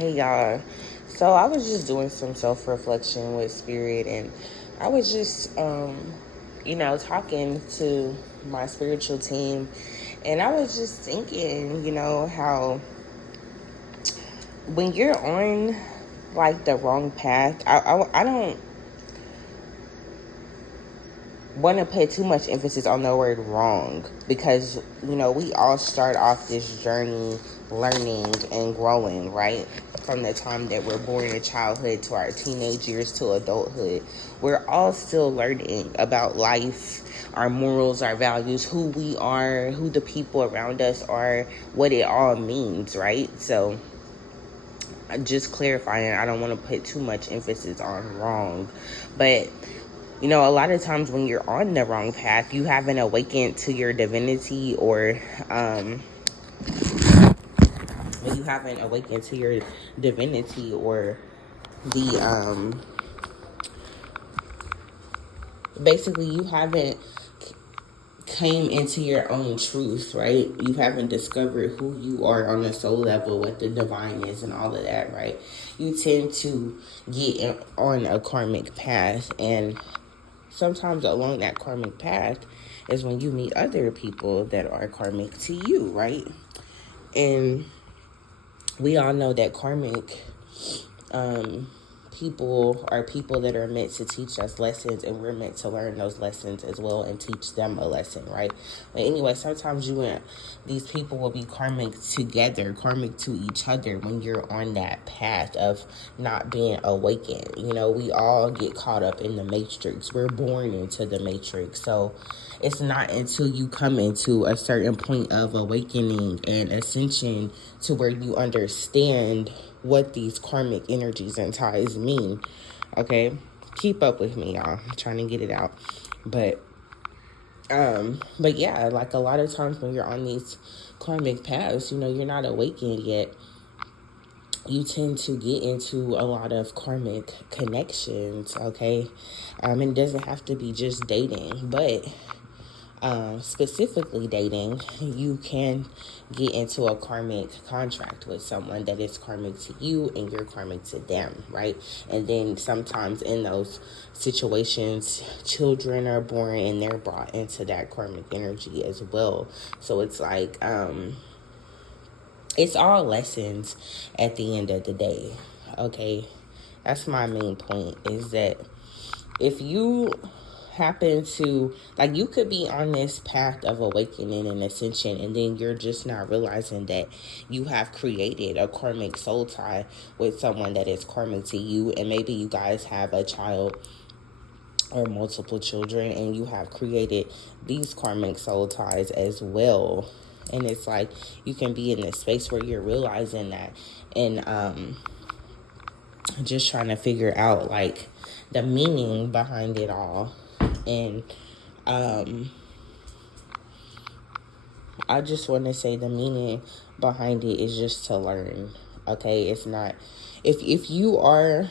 Hey y'all. So I was just doing some self-reflection with spirit, and I was just talking to my spiritual team, and I was just thinking, how when you're on like the wrong path, I don't want to put too much emphasis on the word wrong, because we all start off this journey learning and growing, right? From the time that we're born in childhood to our teenage years to adulthood, we're all still learning about life, our morals, our values, who we are, who the people around us are, what it all means, right? So just clarifying, I don't want to put too much emphasis on wrong, but a lot of times when you're on the wrong path, you haven't awakened to your divinity, or when you haven't awakened to your divinity, or the basically you haven't came into your own truth, right? You haven't discovered who you are on a soul level, what the divine is, and all of that, right? You tend to get on a karmic path, and sometimes along that karmic path is when you meet other people that are karmic to you, right? And we all know that karmic people are people that are meant to teach us lessons, and we're meant to learn those lessons as well and teach them a lesson, right? But anyway, sometimes you and these people will be karmic together, karmic to each other, when you're on that path of not being awakened. We all get caught up in the matrix. We're born into the matrix. So it's not until you come into a certain point of awakening and ascension to where you understand what these karmic energies and ties mean. Okay, keep up with me, y'all. I'm trying to get it out. But yeah, like a lot of times when you're on these karmic paths, you're not awakened yet. You tend to get into a lot of karmic connections, okay? It doesn't have to be just dating, but specifically dating, you can get into a karmic contract with someone that is karmic to you and you're karmic to them, right? And then sometimes in those situations, children are born and they're brought into that karmic energy as well. So it's like, it's all lessons at the end of the day, okay? That's my main point, is that if you happen to, like, you could be on this path of awakening and ascension, and then you're just not realizing that you have created a karmic soul tie with someone that is karmic to you, and maybe you guys have a child or multiple children, and you have created these karmic soul ties as well. And it's like you can be in this space where you're realizing that, and just trying to figure out like the meaning behind it all. And I just want to say the meaning behind it is just to learn. Okay, it's not, if you are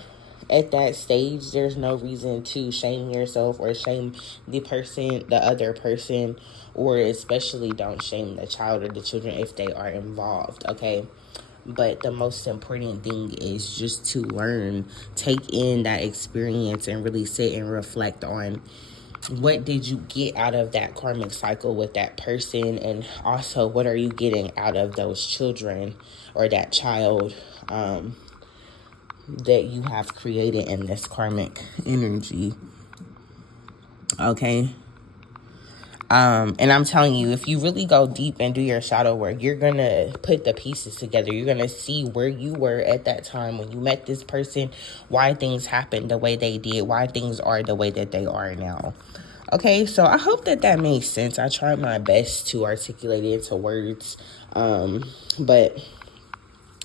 at that stage, there's no reason to shame yourself or shame the other person, or especially don't shame the child or the children if they are involved, okay? But the most important thing is just to learn, take in that experience, and really sit and reflect on what did you get out of that karmic cycle with that person, and also what are you getting out of those children or that child that you have created in this karmic energy, okay? And I'm telling you, if you really go deep and do your shadow work, you're going to put the pieces together. You're going to see where you were at that time when you met this person, why things happened the way they did, why things are the way that they are now. Okay, so I hope that makes sense. I tried my best to articulate it into words, but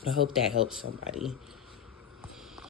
I hope that helps somebody.